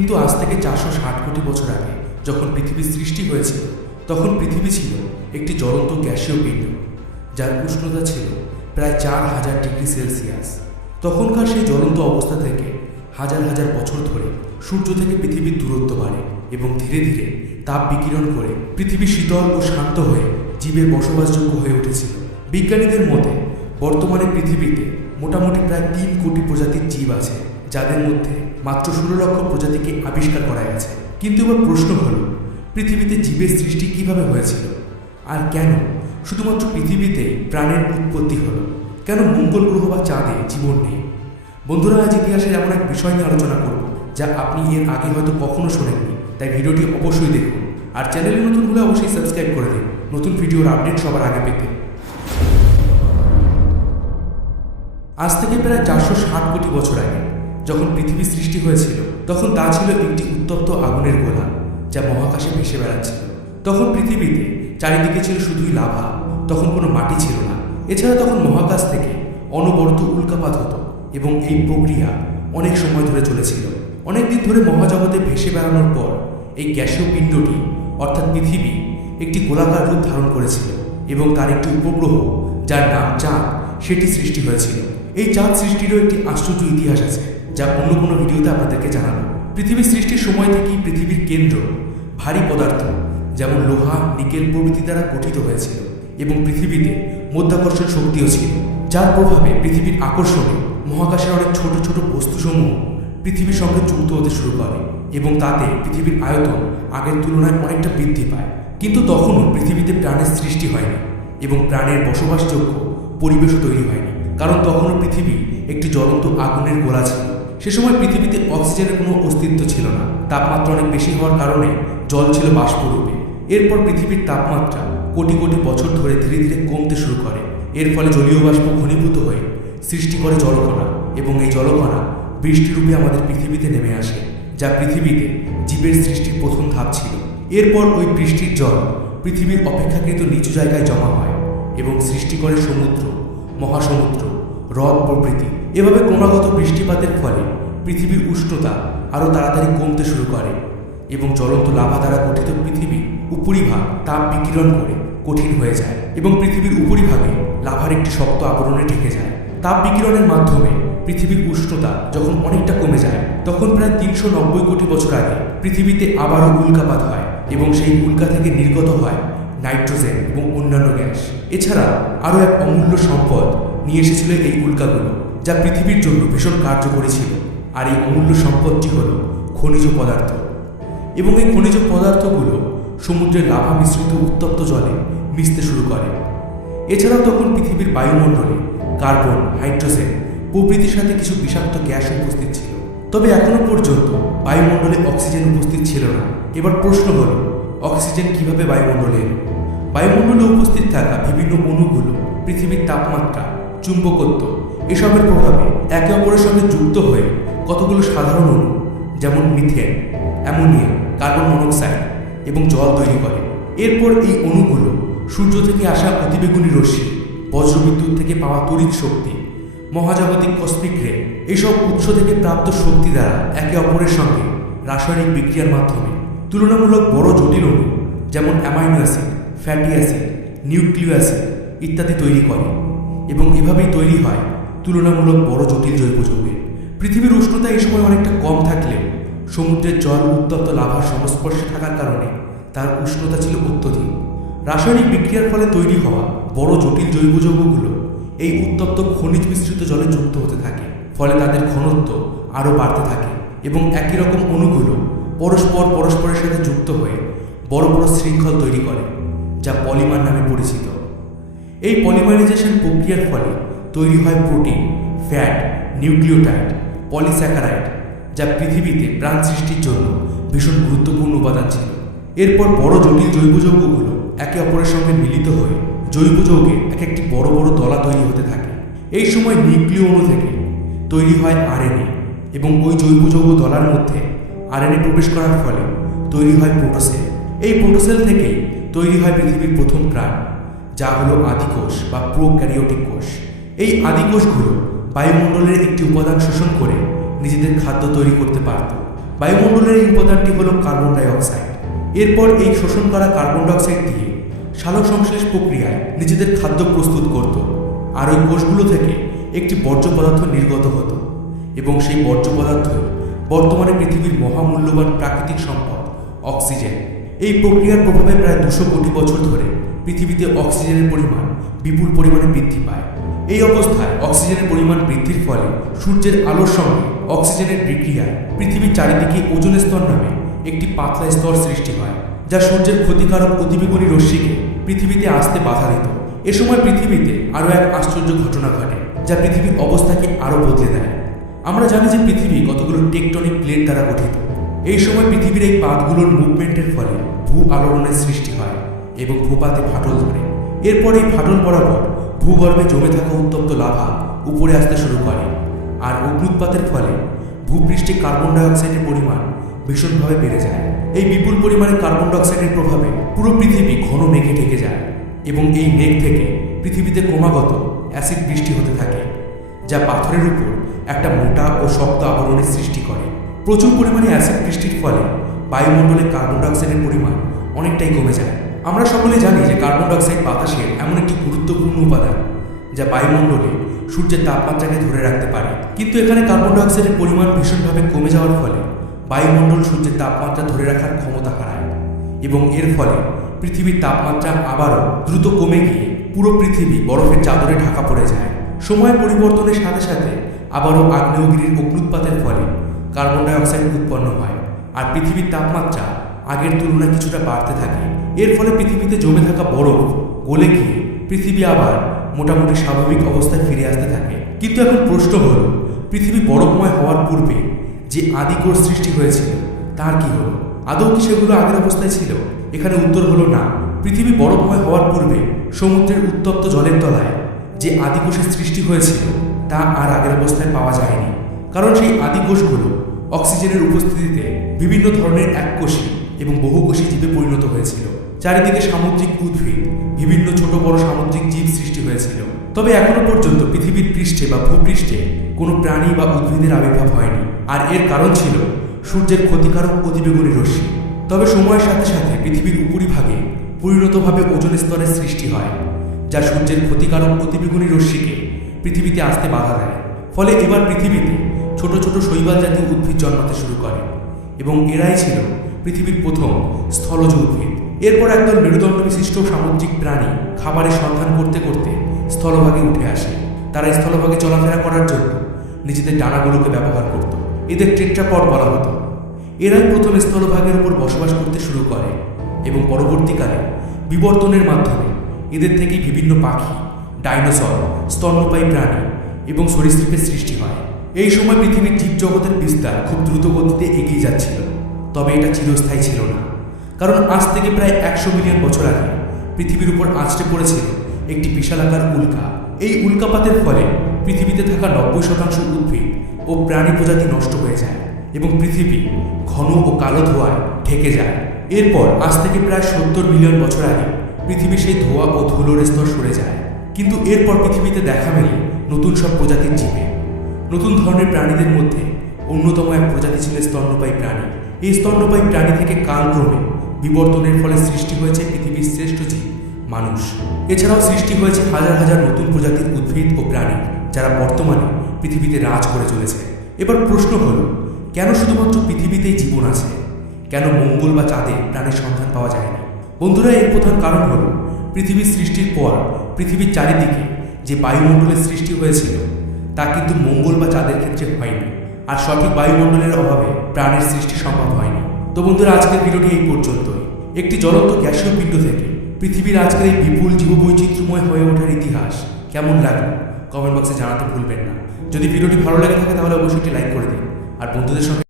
কিন্তু আজ থেকে চারশো ষাট কোটি বছর আগে যখন পৃথিবীর সৃষ্টি হয়েছিল, তখন পৃথিবী ছিল একটি জ্বলন্ত গ্যাসীয় পিণ্ড, যার উষ্ণতা ছিল প্রায় চার হাজার ডিগ্রি সেলসিয়াস। তখনকার সেই জ্বলন্ত অবস্থা থেকে হাজার হাজার বছর ধরে সূর্য থেকে পৃথিবীর দূরত্ব বাড়ে এবং ধীরে ধীরে তাপ বিকিরণ করে পৃথিবী শীতল ও শান্ত হয়ে জীবের বসবাসযোগ্য হয়ে উঠেছিল। বিজ্ঞানীদের মতে, বর্তমানে পৃথিবীতে মোটামুটি প্রায় তিন কোটি প্রজাতির জীব আছে। যাদের মধ্যে মাত্র ষোলো লক্ষ প্রজাতিকে আবিষ্কার করা গেছে। কিন্তু এবার প্রশ্ন হল, পৃথিবীতে জীবের সৃষ্টি কীভাবে হয়েছিল? আর কেন? শুধুমাত্র পৃথিবীতে প্রাণের উৎপত্তি হলো। কেন মঙ্গল গ্রহ বা চাঁদে জীবন নেই? বন্ধুরা, আজ ইতিহাসের এমন এক বিষয় নিয়ে আলোচনা করব, যা আপনি এর আগে হয়তো কখনো শোনেননি। তাই ভিডিওটি অবশ্যই দেখুন। আর চ্যানেলে নতুন হলে অবশ্যই সাবস্ক্রাইব করে দিন। নতুন ভিডিওর আপডেট সবার আগে পেতে। আজ থেকে প্রায় চারশো ষাট কোটি বছর আগে যখন পৃথিবী সৃষ্টি হয়েছিল, তখন তা ছিল একটি উত্তপ্ত আগুনের গোলা, যা মহাকাশে ভেসে বেড়াচ্ছিল। তখন পৃথিবীতে চারিদিকে ছিল শুধুই লাভা, তখন কোনো মাটি ছিল না। এছাড়া তখন মহাকাশ থেকে অনবরত উল্কাপাত হতো এবং এই প্রক্রিয়া অনেক সময় ধরে চলেছিল। অনেকদিন ধরে মহাজগতে ভেসে বেড়ানোর পর, এই গ্যাসীয় পিণ্ডটি, অর্থাৎ পৃথিবী, একটি গোলাকার রূপ ধারণ করেছিল এবং তার একটি উপগ্রহ, যার নাম চাঁদ, সেটি সৃষ্টি হয়েছিল। এই চাঁদ সৃষ্টিরও একটি আশ্চর্য ইতিহাস আছে। যা অন্য কোনো ভিডিওতে আপনাদেরকে জানাব। পৃথিবীর সৃষ্টির সময় থেকেই পৃথিবীর কেন্দ্র ভারী পদার্থ, যেমন লোহা, নিকেল প্রভৃতি দ্বারা গঠিত হয়েছিল এবং পৃথিবীতে মধ্যাকর্ষণ শক্তিও ছিল। যার প্রভাবে পৃথিবীর আকর্ষণে মহাকাশের অনেক ছোট ছোট বস্তুসমূহ পৃথিবীর সঙ্গে যুক্ত হতে শুরু করে এবং তাতে পৃথিবীর আয়তন আগের তুলনায় অনেকটা বৃদ্ধি পায়। কিন্তু তখনও পৃথিবীতে প্রাণের সৃষ্টি হয়নি এবং প্রাণের বসবাসযোগ্য পরিবেশও তৈরি হয়নি। কারণ তখনও পৃথিবী একটি জ্বলন্ত আগুনের গোলা ছিল। সে সময় পৃথিবীতে অক্সিজেনের কোনো অস্তিত্ব ছিল না। তাপমাত্রা অনেক বেশি হওয়ার কারণে জল ছিল বাষ্পরূপে। এরপর পৃথিবীর তাপমাত্রা কোটি কোটি বছর ধরে ধীরে ধীরে কমতে শুরু করে। এর ফলে জলীয় বাষ্প ঘনীভূত হয়ে সৃষ্টি করে জলকণা এবং এই জলকণা বৃষ্টিরূপে আমাদের পৃথিবীতে নেমে আসে, যা পৃথিবীতে জীবের সৃষ্টির প্রথম ধাপ ছিল। এরপর ওই বৃষ্টির জল পৃথিবীর অপেক্ষাকৃত নিচু জায়গায় জমা হয় এবং সৃষ্টি করে সমুদ্র, মহাসমুদ্র, হ্রদ প্রভৃতি এভাবে ক্রমাগত বৃষ্টিপাতের ফলে পৃথিবীর উষ্ণতা আরও তাড়াতাড়ি কমতে শুরু করে এবং জ্বলন্ত লাভা দ্বারা গঠিত পৃথিবী উপরিভাগ তাপ বিকিরণ করে কঠিন হয়ে যায় এবং পৃথিবীর উপরিভাগে লাভার একটি শক্ত আবরণে ঢেকে যায়। তাপ বিকিরণের মাধ্যমে পৃথিবীর উষ্ণতা যখন অনেকটা কমে যায়, তখন প্রায় তিনশো নব্বই কোটি বছর আগে পৃথিবীতে আবারও উল্কাপাত হয় এবং সেই উল্কা থেকে নির্গত হয় নাইট্রোজেন এবং অন্যান্য গ্যাস। এছাড়া আরও এক অমূল্য সম্পদ নিয়ে এসেছিল এই উল্কাগুলো। যা পৃথিবীর জন্য ভীষণ কার্যকরী ছিল, আর এই অমূল্য সম্পদটি হল খনিজ পদার্থ। এবং এই খনিজ পদার্থগুলো সমুদ্রের লাভা মিশ্রিত উত্তপ্ত জলে মিশতে শুরু করে। এছাড়াও তখন পৃথিবীর বায়ুমণ্ডলে কার্বন, হাইড্রোজেন প্রভৃতির সাথে কিছু বিষাক্ত গ্যাস উপস্থিত ছিল। তবে এখনও পর্যন্ত বায়ুমণ্ডলে অক্সিজেন উপস্থিত ছিল না। এবার প্রশ্ন হল, অক্সিজেন কীভাবে বায়ুমণ্ডলে এলো? বায়ুমণ্ডলে উপস্থিত থাকা বিভিন্ন অণুগুলো পৃথিবীর তাপমাত্রা, চুম্বকত্ব এসবের প্রভাবে একে অপরের সঙ্গে যুক্ত হয়ে কতগুলো সাধারণ অণু, যেমন মিথেন, অ্যামোনিয়া, কার্বন মনোক্সাইড এবং জল তৈরি করে। এরপর এই অণুগুলো সূর্য থেকে আসা অতিবেগুনি রশ্মি, বজ্রবিদ্যুৎ থেকে পাওয়া তড়িৎ শক্তি, মহাজাগতিক কসমিক রে, এসব উৎস থেকে প্রাপ্ত শক্তি দ্বারা একে অপরের সঙ্গে রাসায়নিক বিক্রিয়ার মাধ্যমে তুলনামূলক বড় জটিল অণু, যেমন amino acid, fatty acid nucleo acid ইত্যাদি তৈরি করে এবং এভাবেই তৈরি হয় তুলনামূলক বড় জটিল জৈব যৌগের। পৃথিবীর উষ্ণতা এই সময় অনেকটা কম থাকলেও সমুদ্রের জল উত্তপ্ত লাভার সংস্পর্শে থাকার কারণে তার উষ্ণতা ছিল অত্যধিক। রাসায়নিক বিক্রিয়ার ফলে তৈরি হওয়া বড় জটিল জৈব যৌগগুলো এই উত্তপ্ত খনিজ মিশ্রিত জলে যুক্ত হতে থাকে, ফলে তাদের ঘনত্ব আরও বাড়তে থাকে এবং একই রকম অণুগুলো পরস্পর পরস্পরের সাথে যুক্ত হয়ে বড় বড় শৃঙ্খল তৈরি করে, যা পলিমার নামে পরিচিত। এই পলিমারাইজেশন প্রক্রিয়ার ফলে তৈরি হয় প্রোটিন, ফ্যাট, নিউক্লিওটাইড, পলিস্যাকারাইড, যা পৃথিবীতে প্রাণ সৃষ্টির জন্য ভীষণ গুরুত্বপূর্ণ উপাদান ছিল। এরপর বড় জটিল জৈব যৌগগুলো একে অপরের সঙ্গে মিলিত হয়ে জৈব যৌগে এক একটি বড় বড় দলা তৈরি হতে থাকে। এই সময় নিউক্লিয় অণু থেকে তৈরি হয় আরএনএ এবং ওই জৈব যৌগ দলার মধ্যে আরএনএ প্রবেশ করার ফলে তৈরি হয় প্রোটোসেল। এই প্রোটোসেল থেকেই তৈরি হয় পৃথিবীর প্রথম প্রাণ, যা হলো আদিকোষ বা প্রোক্যারিওটিক কোষ। এই আদিকোষগুলো বায়ুমণ্ডলের একটি উপাদান শোষণ করে নিজেদের খাদ্য তৈরি করতে পারত। বায়ুমণ্ডলের এই উপাদানটি হলো কার্বন ডাই অক্সাইড এরপর এই শোষণ করা কার্বন ডাই অক্সাইড দিয়ে সালোক সংশ্লেষ প্রক্রিয়ায় নিজেদের খাদ্য প্রস্তুত করত। আর ওই কোষগুলো থেকে একটি বর্জ্য পদার্থ নির্গত হতো এবং সেই বর্জ্য পদার্থ বর্তমানে পৃথিবীর মহামূল্যবান প্রাকৃতিক সম্পদ, অক্সিজেন। এই প্রক্রিয়ার প্রভাবে প্রায় দুশো কোটি বছর ধরে পৃথিবীতে অক্সিজেনের পরিমাণ বিপুল পরিমাণে বৃদ্ধি পায়। এই অবস্থায় অক্সিজেনের পরিমাণ বৃদ্ধির ফলে সূর্যের আলোর সঙ্গে অক্সিজেনের বিক্রিয়ায় পৃথিবীর চারিদিকে ওজন স্তর নামে একটি পাতলা স্তর সৃষ্টি হয়, যা সূর্যের ক্ষতিকারক অতিবেগুনি রশ্মিকে পৃথিবীতে আসতে বাধা দিত। এ সময় পৃথিবীতে আরও এক আশ্চর্য ঘটনা ঘটে, যা পৃথিবীর অবস্থাকে আরও বদলে দেয়। আমরা জানি যে পৃথিবী কতগুলো টেকটনিক প্লেট দ্বারা গঠিত। এই সময় পৃথিবীর এই পাতগুলোর মুভমেন্টের ফলে ভূ আলোড়নের সৃষ্টি হয় এবং ভূপাতে ফাটল ধরে। এরপর এই ফাটল বরাবর ভূগর্ভে জমে থাকা উত্তপ্ত লাভা উপরে আসতে শুরু করে, আর অগ্নুৎপাতের ফলে ভূপৃষ্ঠে কার্বন ডাইঅক্সাইডের পরিমাণ ভীষণভাবে বেড়ে যায়। এই বিপুল পরিমাণে কার্বন ডাই অক্সাইডের প্রভাবে পুরো পৃথিবী ঘন মেঘে ঢেকে যায় এবং এই মেঘ থেকে পৃথিবীতে ক্রমাগত অ্যাসিড বৃষ্টি হতে থাকে, যা পাথরের উপর একটা মোটা ও শক্ত আবরণের সৃষ্টি করে। প্রচুর পরিমাণে অ্যাসিড বৃষ্টির ফলে বায়ুমণ্ডলে কার্বন ডাইঅক্সাইডের পরিমাণ অনেকটাই কমে যায়। আমরা সকলে জানি যে কার্বন ডাইঅক্সাইড বাতাসের এমন একটি গুরুত্বপূর্ণ উপাদান যা বায়ুমণ্ডলে সূর্যের তাপমাত্রাকে ধরে রাখতে পারে। কিন্তু এখানে কার্বন ডাইঅক্সাইডের পরিমাণ ভীষণভাবে কমে যাওয়ার ফলে বায়ুমণ্ডল সূর্যের তাপমাত্রা ধরে রাখার ক্ষমতা হারায় এবং এর ফলে পৃথিবীর তাপমাত্রা আবারও দ্রুত কমে গিয়ে পুরো পৃথিবী বরফের চাদরে ঢাকা পড়ে যায়। সময় পরিবর্তনের সাথে সাথে আবারও আগ্নেয়গিরির অগ্নুৎপাতের ফলে কার্বন ডাই অক্সাইড উৎপন্ন হয়। আর পৃথিবীর তাপমাত্রা আগের তুলনায় কিছুটা বাড়তে থাকে। এর ফলে পৃথিবীতে জমে থাকা বরফ, গলে গিয়ে পৃথিবী আবার মোটামুটি স্বাভাবিক অবস্থায় ফিরে আসতে থাকে। কিন্তু এখন প্রশ্ন হল, পৃথিবী বরফময় হওয়ার পূর্বে যে আদিকোষ সৃষ্টি হয়েছিল, তার কি হলো? আদৌ কি সেগুলো আগের অবস্থায় ছিল? এখানে উত্তর হলো না। পৃথিবী বরফময় হওয়ার পূর্বে সমুদ্রের উত্তপ্ত জলের তলায় যে আদিকোষের সৃষ্টি হয়েছিল, তা আর আগের অবস্থায় পাওয়া যায়নি। কারণ সেই আদিকোষগুলো অক্সিজেনের উপস্থিতিতে বিভিন্ন ধরনের এককোষী এবং বহুকোষী জীবে পরিণত হয়েছিল। চারিদিকে সামুদ্রিক উদ্ভিদ, বিভিন্ন ছোট বড় সামুদ্রিক জীব সৃষ্টি হয়েছিল। তবে এখনও পর্যন্ত পৃথিবীর পৃষ্ঠে বা ভূপৃষ্ঠে কোনো প্রাণী বা উদ্ভিদের আবির্ভাব হয়নি। আর এর কারণ ছিল সূর্যের ক্ষতিকারক অতিবেগুনি রশ্মি। তবে সময়ের সাথে সাথে পৃথিবীর উপরিভাগে পরিণতভাবে ওজন স্তরের সৃষ্টি হয়, যা সূর্যের ক্ষতিকারক অতিবেগুনি রশ্মিকে পৃথিবীতে আসতে বাধা দেয়। ফলে এবার পৃথিবীতে ছোট ছোট শৈবাল জাতীয় উদ্ভিদ জন্মাতে শুরু করে এবং এরাই ছিল পৃথিবীর প্রথম স্থলজ উদ্ভিদ। এরপর একদল মেরুদণ্ড বিশিষ্ট সামুদ্রিক প্রাণী খাবারের সন্ধান করতে করতে স্থলভাগে উঠে আসে। তারা স্থলভাগে চলাফেরা করার জন্য নিজেদের ডানাগুলোকে ব্যবহার করত। এদের টেট্রাপড বলা হতো। এরাই প্রথম স্থলভাগের উপর বসবাস করতে শুরু করে এবং পরবর্তীকালে বিবর্তনের মাধ্যমে এদের থেকে বিভিন্ন পাখি, ডাইনোসর, স্তন্যপায়ী প্রাণী এবং সরীসৃপের সৃষ্টি হয়। এই সময় পৃথিবীর জীবজগতের বিস্তার খুব দ্রুত গতিতে এগিয়ে যাচ্ছিল, তবে এটা চিরস্থায়ী ছিল না। কারণ আজ থেকে প্রায় একশো মিলিয়ন বছর আগে পৃথিবীর উপর আছড়ে পড়েছিল একটি বিশালাকার উল্কা। এই উল্কাপাতের ফলে পৃথিবীতে থাকা নব্বই শতাংশ উদ্ভিদ ও প্রাণী প্রজাতি নষ্ট হয়ে যায় এবং পৃথিবী ঘন ও কালো ধোঁয়ায় ঢেকে যায়। এরপর আজ থেকে প্রায় সত্তর মিলিয়ন বছর আগে পৃথিবীর সেই ধোঁয়া ও ধুলোর স্তর সরে যায়। কিন্তু এরপর পৃথিবীতে দেখা মেলে নতুন সব প্রজাতির জীবে। নতুন ধরনের প্রাণীদের মধ্যে অন্যতম এক প্রজাতি ছিল স্তন্যপায়ী প্রাণী। এই স্তন্যপায়ী প্রাণী থেকে কালক্রমে বিবর্তনের ফলে সৃষ্টি হয়েছে পৃথিবীর শ্রেষ্ঠ জীব, মানুষ। এছাড়াও সৃষ্টি হয়েছে হাজার হাজার নতুন প্রজাতির উদ্ভিদ ও প্রাণী, যারা বর্তমানে পৃথিবীতে রাজ করে চলেছে। এবার প্রশ্ন হল, কেন শুধুমাত্র পৃথিবীতেই জীবন আছে? কেন মঙ্গল বা চাঁদে প্রাণীর সন্ধান পাওয়া যায় না? বন্ধুরা, এর প্রধান কারণ হল, পৃথিবীর সৃষ্টির পর, পৃথিবীর চারিদিকে যে বায়ুমণ্ডলের সৃষ্টি হয়েছিল, তা কিন্তু মঙ্গল বা চাঁদের ক্ষেত্রে হয়নি। আর সঠিক বায়ুমণ্ডলের অভাবে প্রাণের সৃষ্টি সম্ভব হয়নি। তো বন্ধুরা, আজকের ভিডিওটি এই পর্যন্তই। একটি জ্বলন্ত গ্যাসীয় পিণ্ড থেকে পৃথিবীর আজকের এই বিপুল জীববৈচিত্র্যময় হয়ে ওঠার ইতিহাস কেমন লাগল কমেন্ট বক্সে জানাতে ভুলবেন না। যদি ভিডিওটি ভালো লাগে থাকে, তাহলে অবশ্যই একটি লাইক করে দিন। আর বন্ধুদের সঙ্গে